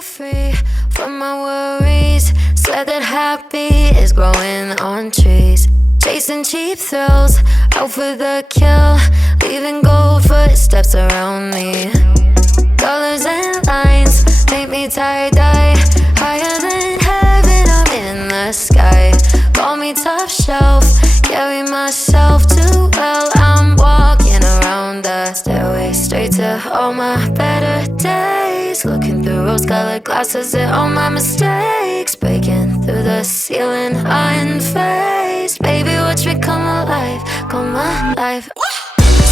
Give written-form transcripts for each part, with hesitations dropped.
feel free from my worries. Swear that happy is growing on trees. Chasing cheap thrills, out for the kill. Leaving gold footsteps around me. Colors and lines make me tie-dye. Higher than heaven, I'm in the sky. Call me top shelf, carry myself too well. I'm walking around the stairway straight to all my better days. Looking through rose-colored glasses at all my mistakes. Breaking through the ceiling unfazed. Baby, watch me come alive, come alive.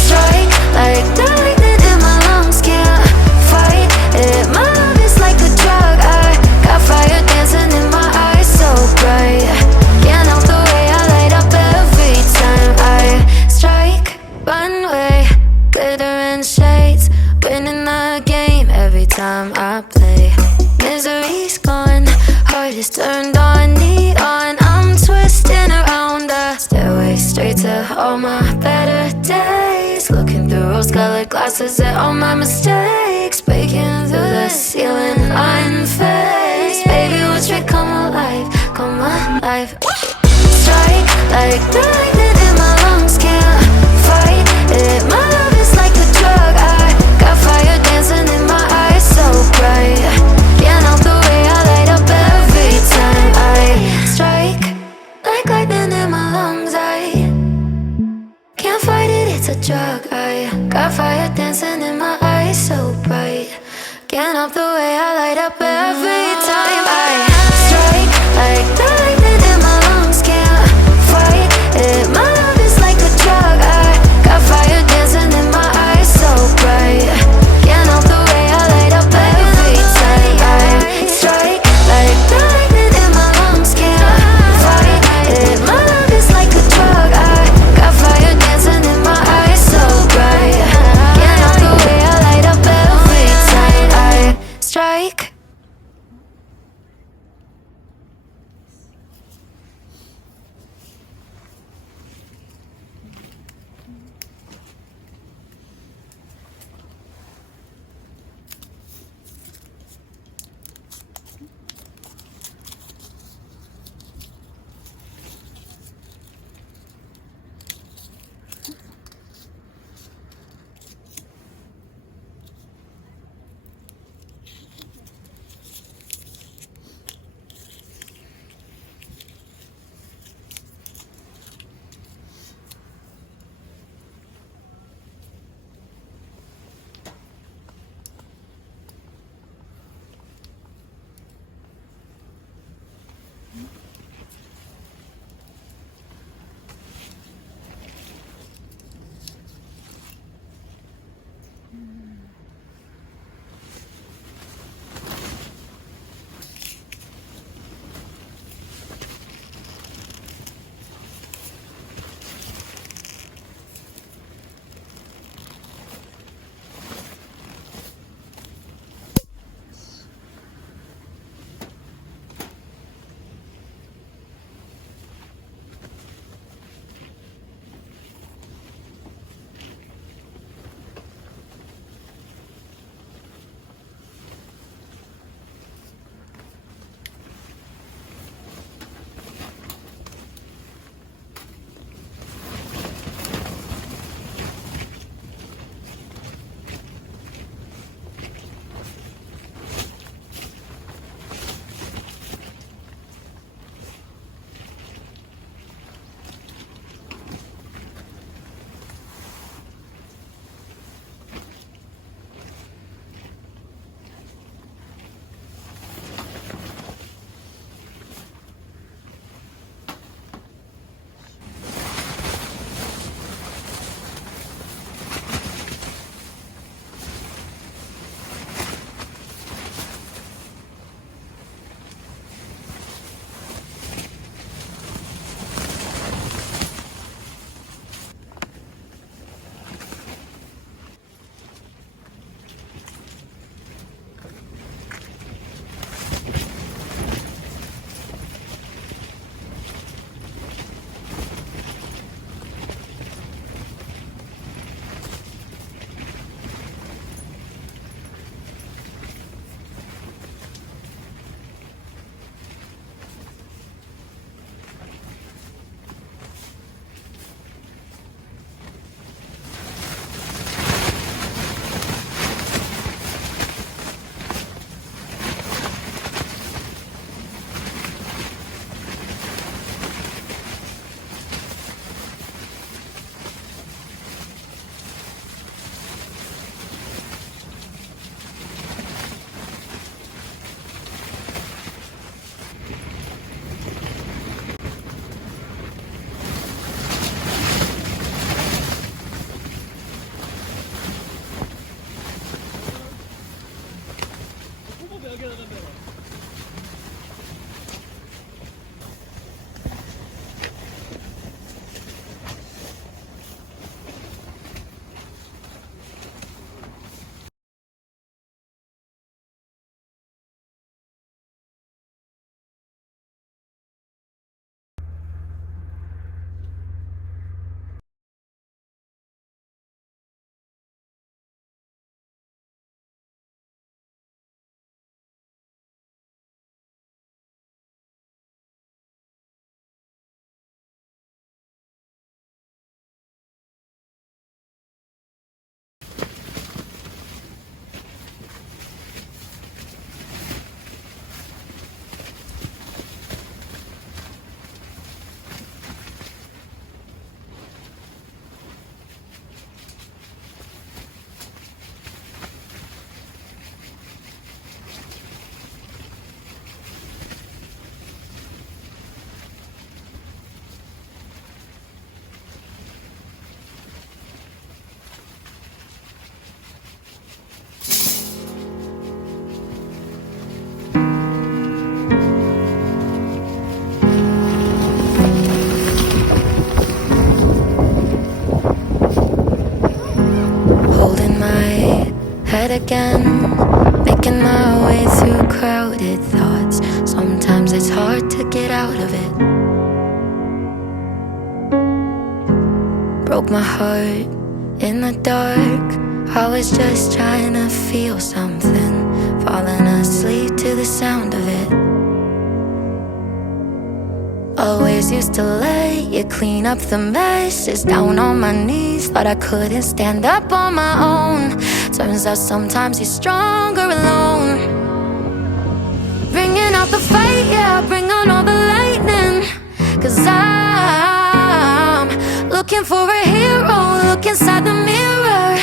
Strike like the lightning in my lungs, can't fight it. My love is like a drug, I got fire dancing in my eyes, so bright. Can't help the way I light up every time I strike. Runway, glitter and shades, winning the game every time I play. Misery's gone, heart is turned on, neon. I'm twisting around the stairway straight to all my better days. Looking through rose-colored glasses at all my mistakes. Breaking through the ceiling unfazed. Baby, watch me come alive, come alive. Strike like the lightning in my lungs, can't fight it. My love is like a drug, I got fire dancing in my eyes, so bright. Can't help the way I light up every time I strike. Like lightning in my lungs, I can't fight it, it's a drug. I got fire dancing in my eyes, so bright. Can't help the way I light up every time I strike. Like the lightning in my lungs, can't fight it. My love is like a drug. I got fire dancing in my eyes, so bright. Can't help the way I light up every time I strike. Like the lightning in my lungs, can't fight it. My love is like a drug. I got fire dancing in my eyes, so bright. Can't help the way I light up every time I strike. Again, making my way through crowded thoughts. Sometimes it's hard to get out of it. Broke my heart in the dark. I was just trying to feel something, falling asleep to the sound of it. Always used to let you clean up the messes. Down on my knees, thought I couldn't stand up on my own. Turns out sometimes you're stronger alone. Bringing out the fight, yeah, bring on all the lightning. 'Cause I'm looking for a hero. Look inside the mirror,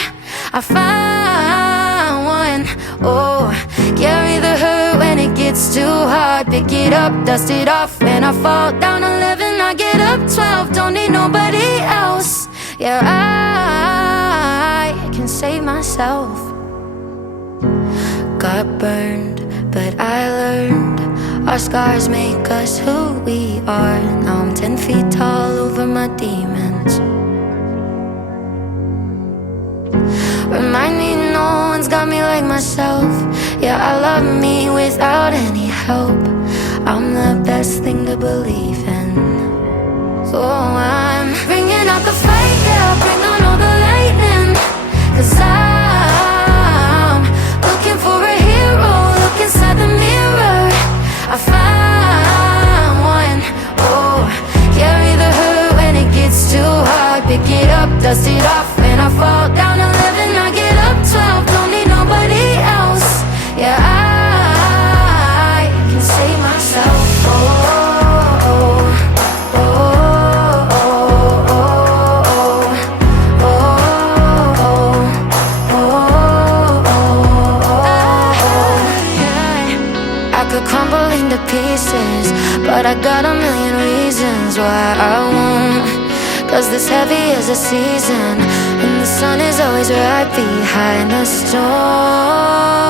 I found one. Oh, carry the hurt when it gets too hard. Pick it up, dust it off. When I fall down 11, I get up 12. Don't need nobody else. Yeah, I can save myself. Got burned, but I learned. Our scars make us who we are. Now I'm 10 feet tall over my demons. Remind me no one's got me like myself. Yeah, I love me without any help. I'm the best thing to believe in. So I'm bringing out the fight, yeah, bring on all the lightning. 'Cause I'm looking for a hero. Look inside the mirror, I found one. Oh, carry the hurt when it gets too hard. Pick it up, dust it off. When I fall down 11, I get up 12. Don't need nobody else. Yeah, I can save myself. Oh, oh, oh, oh, oh, oh, oh, oh, yeah. I could crumble into pieces, but I got a million reasons why I won't. 'Cause this heavy is a season, and the sun is always right behind the storm.